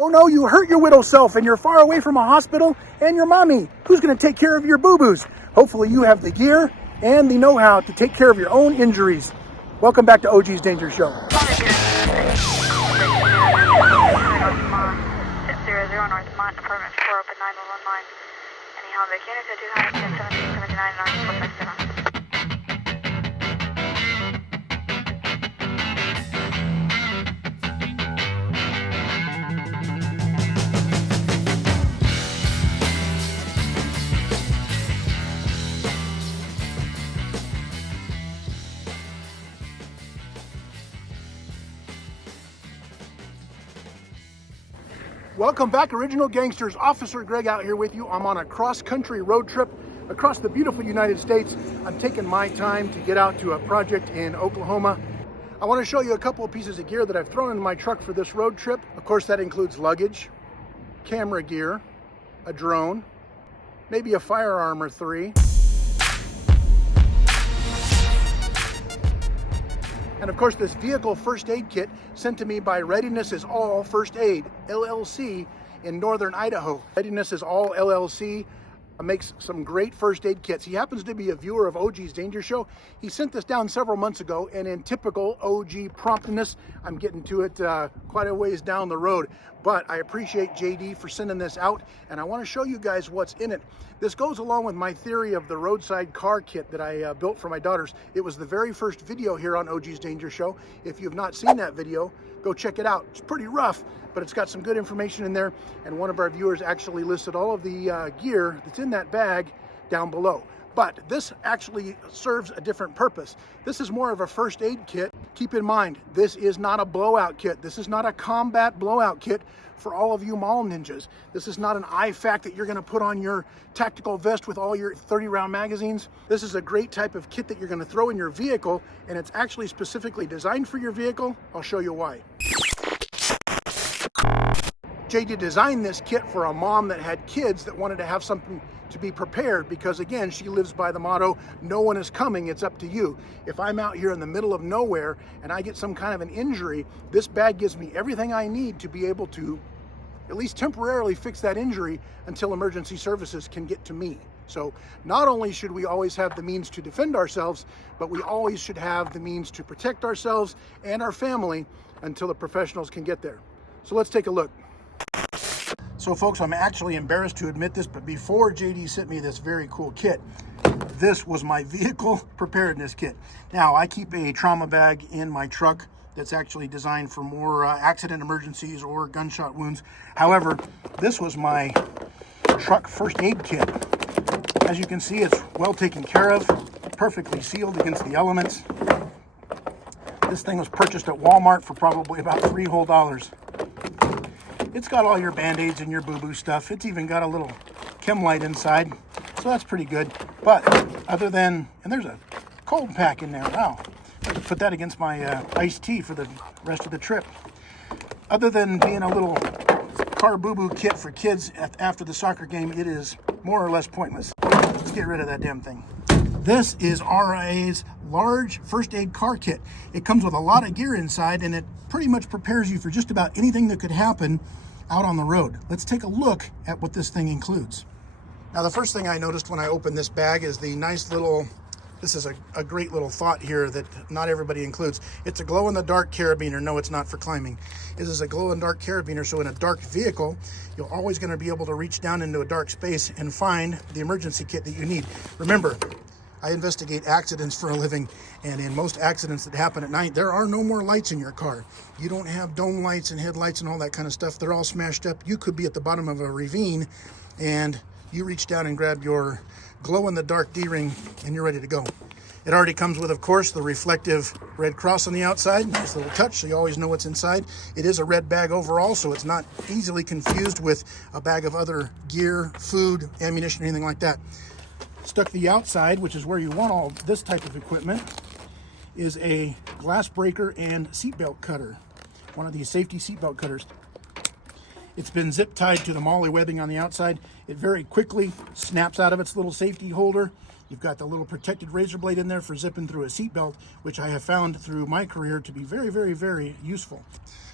Oh no, you hurt your widow self and you're far away from a hospital and your mommy. Who's going to take care of your boo-boos? Hopefully you have the gear and the know-how to take care of your own injuries. Welcome back to OG's Danger Show. Welcome back, Original Gangsters. Officer Gregg out here with you. I'm on a cross-country road trip across the beautiful United States. I'm taking my time to get out to a project in Oklahoma. I want to show you a couple of pieces of gear that I've thrown in my truck for this road trip. Of course, that includes luggage, camera gear, a drone, maybe a firearm or three. And of course, this vehicle first aid kit sent to me by Readiness is All First Aid, LLC in Northern Idaho. Readiness is All LLC makes some great first aid kits. He happens to be a viewer of OG's Danger Show. He sent this down several months ago, and in typical OG promptness, I'm getting to it quite a ways down the road. But I appreciate JD for sending this out, and I want to show you guys what's in it. This goes along with my theory of the roadside car kit that I built for my daughters. It was the very first video here on OG's Danger Show. If you've not seen that video, go check it out. It's pretty rough, but it's got some good information in there, and one of our viewers actually listed all of the gear that's in that bag down below. But this actually serves a different purpose. This is more of a first aid kit. Keep in mind, this is not a blowout kit. This is not a combat blowout kit for all of you mall ninjas. This is not an IFAK that you're gonna put on your tactical vest with all your 30-round magazines. This is a great type of kit that you're gonna throw in your vehicle, and it's actually specifically designed for your vehicle. I'll show you why. JD designed this kit for a mom that had kids that wanted to have something to be prepared, because again, she lives by the motto, no one is coming, it's up to you. If I'm out here in the middle of nowhere and I get some kind of an injury, this bag gives me everything I need to be able to at least temporarily fix that injury until emergency services can get to me. So not only should we always have the means to defend ourselves, but we always should have the means to protect ourselves and our family until the professionals can get there. So let's take a look. So folks, I'm actually embarrassed to admit this, but before JD sent me this very cool kit, this was my vehicle preparedness kit. Now, I keep a trauma bag in my truck that's actually designed for more accident emergencies or gunshot wounds. However, this was my truck first aid kit. As you can see, it's well taken care of, perfectly sealed against the elements. This thing was purchased at Walmart for probably about $3 whole. It's got all your band-aids and your boo-boo stuff. It's even got a little chem light inside, so that's pretty good. But other than, and there's a cold pack in there. Wow, I could put that against my iced tea for the rest of the trip. Other than being a little car boo-boo kit for kids after the soccer game, it is more or less pointless. Let's get rid of that damn thing. This is RIA's large first aid car kit. It comes with a lot of gear inside, and it pretty much prepares you for just about anything that could happen out on the road. Let's take a look at what this thing includes. Now, the first thing I noticed when I opened this bag is the nice little, this is a great little thought here that not everybody includes. It's a glow-in-the-dark carabiner. No, it's not for climbing. This is a glow-in-the-dark carabiner, so in a dark vehicle, you're always going to be able to reach down into a dark space and find the emergency kit that you need. Remember, I investigate accidents for a living, and in most accidents that happen at night, there are no more lights in your car. You don't have dome lights and headlights and all that kind of stuff. They're all smashed up. You could be at the bottom of a ravine, and you reach down and grab your glow-in-the-dark D-ring, and you're ready to go. It already comes with, of course, the reflective red cross on the outside. Nice little touch, so you always know what's inside. It is a red bag overall, so it's not easily confused with a bag of other gear, food, ammunition, anything like that. Stuck to the outside, which is where you want all this type of equipment, is a glass breaker and seatbelt cutter. One of these safety seatbelt cutters. It's been zip tied to the MOLLE webbing on the outside. It very quickly snaps out of its little safety holder You've got the little protected razor blade in there for zipping through a seatbelt, which I have found through my career to be very, very, very useful.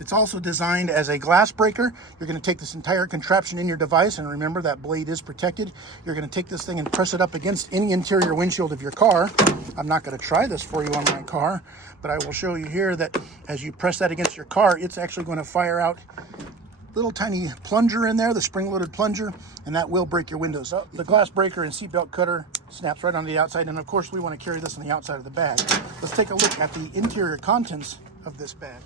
It's also designed as a glass breaker. You're going to take this entire contraption in your device, and remember that blade is protected. You're going to take this thing and press it up against any interior windshield of your car. I'm not going to try this for you on my car, but I will show you here that as you press that against your car, it's actually going to fire out little tiny plunger in there, the spring-loaded plunger, and that will break your windows up. The glass breaker and seatbelt cutter snaps right on the outside, and of course we want to carry this on the outside of the bag. Let's take a look at the interior contents of this bag.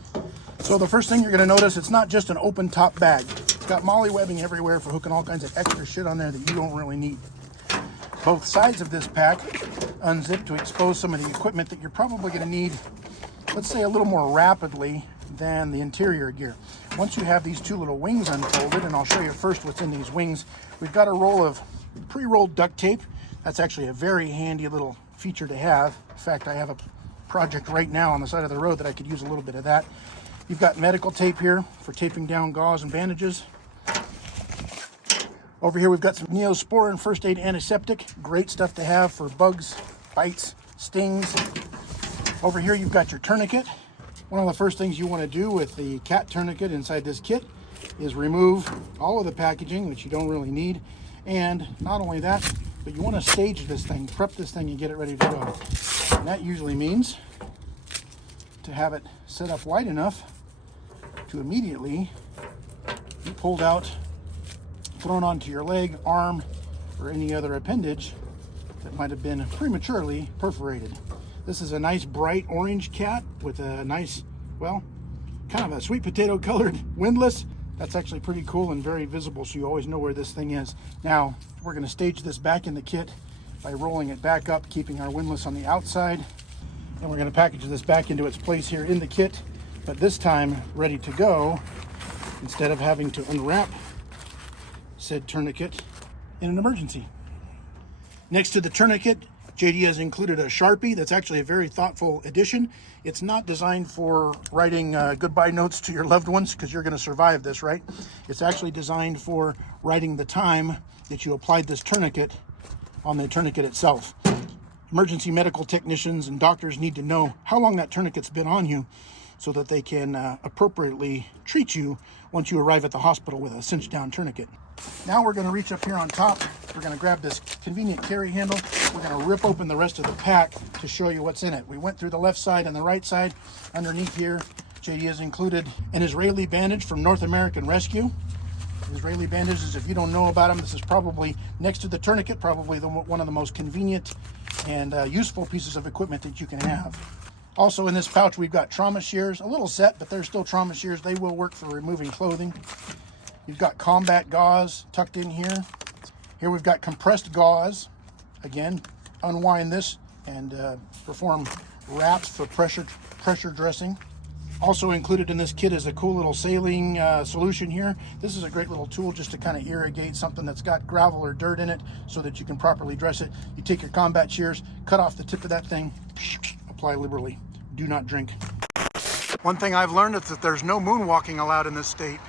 So the first thing you're going to notice, it's not just an open top bag. It's got MOLLE webbing everywhere for hooking all kinds of extra shit on there that you don't really need. Both sides of this pack unzip to expose some of the equipment that you're probably going to need, let's say, a little more rapidly than the interior gear. Once you have these two little wings unfolded, and I'll show you first what's in these wings, we've got a roll of pre-rolled duct tape. That's actually a very handy little feature to have. In fact, I have a project right now on the side of the road that I could use a little bit of that. You've got medical tape here for taping down gauze and bandages. Over here we've got some Neosporin first aid antiseptic. Great stuff to have for bugs, bites, stings. Over here you've got your tourniquet. One of the first things you want to do with the cat tourniquet inside this kit is remove all of the packaging, which you don't really need. And not only that, but you want to stage this thing, prep this thing and get it ready to go. And that usually means to have it set up wide enough to immediately be pulled out, thrown onto your leg, arm, or any other appendage that might have been prematurely perforated. This is a nice bright orange cat with a nice, well, kind of a sweet potato colored windlass. That's actually pretty cool and very visible, so you always know where this thing is. Now, we're going to stage this back in the kit by rolling it back up, keeping our windlass on the outside. And we're going to package this back into its place here in the kit, but this time ready to go, instead of having to unwrap said tourniquet in an emergency. Next to the tourniquet, JD has included a Sharpie. That's actually a very thoughtful addition. It's not designed for writing goodbye notes to your loved ones, because you're going to survive this, right? It's actually designed for writing the time that you applied this tourniquet on the tourniquet itself. Emergency medical technicians and doctors need to know how long that tourniquet's been on you so that they can appropriately treat you once you arrive at the hospital with a cinched down tourniquet. Now we're going to reach up here on top. We're going to grab this convenient carry handle. We're going to rip open the rest of the pack to show you what's in it. We went through the left side and the right side. Underneath here, JD has included an Israeli bandage from North American Rescue. Israeli bandages, if you don't know about them, this is probably, next to the tourniquet, probably one of the most convenient and useful pieces of equipment that you can have. Also in this pouch, we've got trauma shears, a little set, but they're still trauma shears. They will work for removing clothing. You've got combat gauze tucked in here. Here we've got compressed gauze. Again, unwind this and perform wraps for pressure dressing. Also included in this kit is a cool little saline solution here. This is a great little tool just to kind of irrigate something that's got gravel or dirt in it so that you can properly dress it. You take your combat shears, cut off the tip of that thing, apply liberally. Do not drink. One thing I've learned is that there's no moonwalking allowed in this state.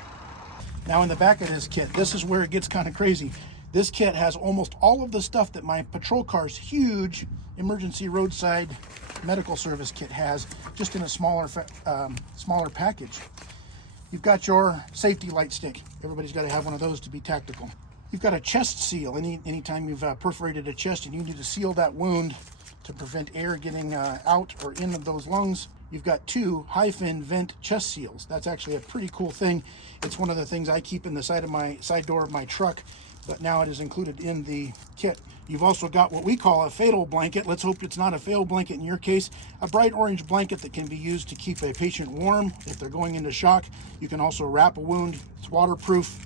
Now in the back of this kit, this is where it gets kind of crazy. This kit has almost all of the stuff that my patrol car's huge emergency roadside medical service kit has, just in a smaller package. You've got your safety light stick. Everybody's got to have one of those to be tactical. You've got a chest seal. Anytime you've perforated a chest and you need to seal that wound to prevent air getting out or in of those lungs, you've got 2 high-fin vent chest seals. That's actually a pretty cool thing. It's one of the things I keep in the side door of my truck, but now it is included in the kit. You've also got what we call a fatal blanket. Let's hope it's not a fail blanket in your case. A bright orange blanket that can be used to keep a patient warm if they're going into shock. You can also wrap a wound. It's waterproof.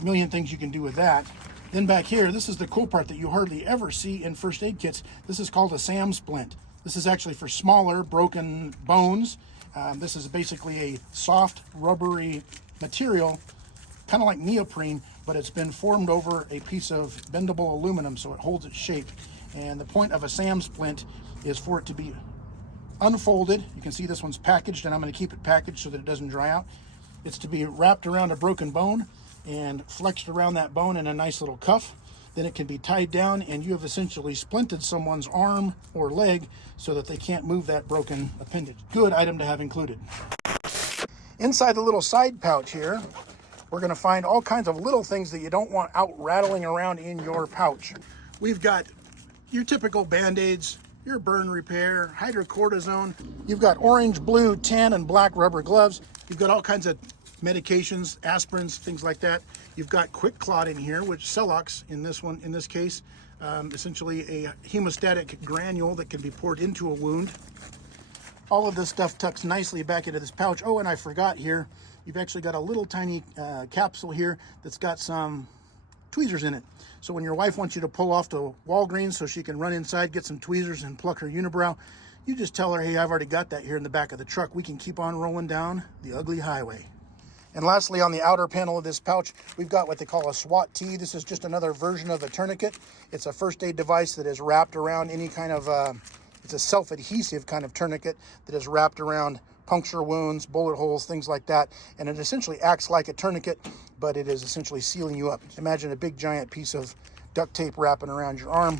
A million things you can do with that. Then back here, this is the cool part that you hardly ever see in first aid kits. This is called a SAM splint. This is actually for smaller broken bones. This is basically a soft rubbery material, kind of like neoprene, but it's been formed over a piece of bendable aluminum so it holds its shape. And the point of a SAM splint is for it to be unfolded. You can see this one's packaged, and I'm going to keep it packaged so that it doesn't dry out. It's to be wrapped around a broken bone and flexed around that bone in a nice little cuff. then it can be tied down and you have essentially splinted someone's arm or leg so that they can't move that broken appendage. Good item to have included. Inside the little side pouch here, we're going to find all kinds of little things that you don't want out rattling around in your pouch. We've got your typical Band-Aids, your burn repair, hydrocortisone. You've got orange, blue, tan, and black rubber gloves. You've got all kinds of medications, aspirins, things like that. You've got Quick Clot in here, which Celox in this case, essentially a hemostatic granule that can be poured into a wound. All of this stuff tucks nicely back into this pouch. Oh, and I forgot here, you've actually got a little tiny capsule here that's got some tweezers in it. So when your wife wants you to pull off to Walgreens so she can run inside, get some tweezers and pluck her unibrow, you just tell her, hey, I've already got that here in the back of the truck. We can keep on rolling down the ugly highway. And lastly, on the outer panel of this pouch, we've got what they call a SWAT T. This is just another version of a tourniquet. It's a first aid device that is wrapped around any kind of, it's a self-adhesive kind of tourniquet that is wrapped around puncture wounds, bullet holes, things like that. And it essentially acts like a tourniquet, but it is essentially sealing you up. Imagine a big giant piece of duct tape wrapping around your arm.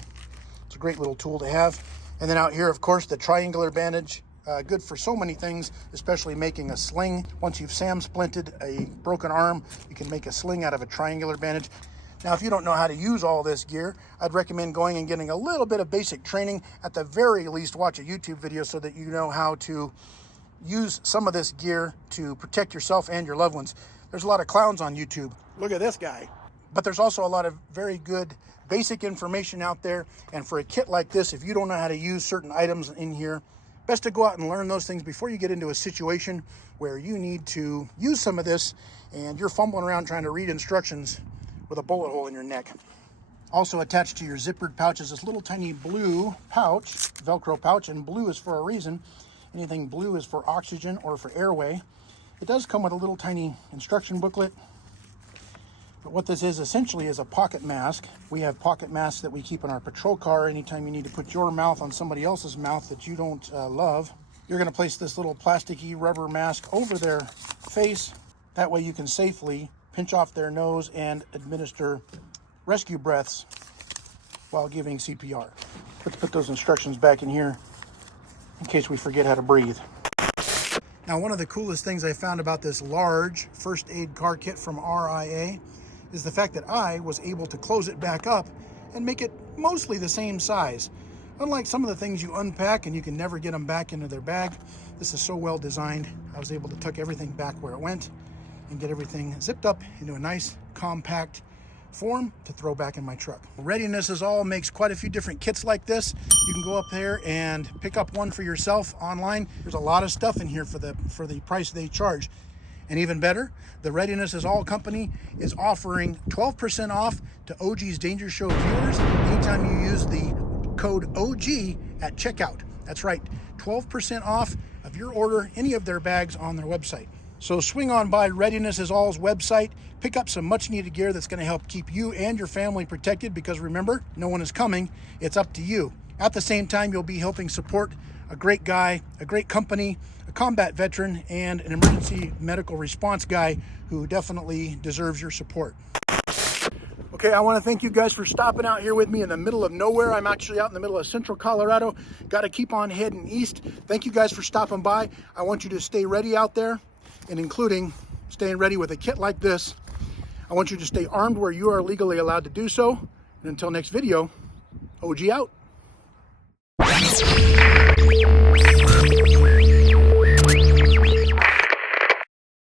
It's a great little tool to have. And then out here, of course, the triangular bandage. Good for so many things, especially making a sling. Once you've splinted a broken arm, you can make a sling out of a triangular bandage. Now, if you don't know how to use all this gear, I'd recommend going and getting a little bit of basic training. At the very least, watch a YouTube video so that you know how to use some of this gear to protect yourself and your loved ones. There's a lot of clowns on YouTube. Look at this guy. But there's also a lot of very good basic information out there. And for a kit like this, if you don't know how to use certain items in here, best to go out and learn those things before you get into a situation where you need to use some of this and you're fumbling around trying to read instructions with a bullet hole in your neck. Also attached to your zippered pouch is this little tiny blue pouch, Velcro pouch, and blue is for a reason. Anything blue is for oxygen or for airway. It does come with a little tiny instruction booklet. But what this is essentially is a pocket mask. We have pocket masks that we keep in our patrol car anytime you need to put your mouth on somebody else's mouth that you don't love. You're going to place this little plasticky rubber mask over their face. That way you can safely pinch off their nose and administer rescue breaths while giving CPR. Let's put those instructions back in here in case we forget how to breathe. Now, one of the coolest things I found about this large first aid car kit from RIA is the fact that I was able to close it back up and make it mostly the same size. Unlike some of the things you unpack and you can never get them back into their bag, this is so well designed. I was able to tuck everything back where it went and get everything zipped up into a nice compact form to throw back in my truck. Readiness is all makes quite a few different kits like this. You can go up there and pick up one for yourself online. There's a lot of stuff in here for the price they charge. And even better, the Readiness is All company is offering 12% off to OG's Danger Show viewers anytime you use the code OG at checkout. That's right, 12% off of your order, any of their bags on their website. So swing on by Readiness is All's website, pick up some much needed gear that's going to help keep you and your family protected, because remember, no one is coming, it's up to you. At the same time, you'll be helping support a great guy, a great company, a combat veteran, and an emergency medical response guy who definitely deserves your support. Okay, I want to thank you guys for stopping out here with me in the middle of nowhere. I'm actually out in the middle of central Colorado. Got to keep on heading east. Thank you guys for stopping by. I want you to stay ready out there, and including staying ready with a kit like this. I want you to stay armed where you are legally allowed to do so. And until next video, OG out.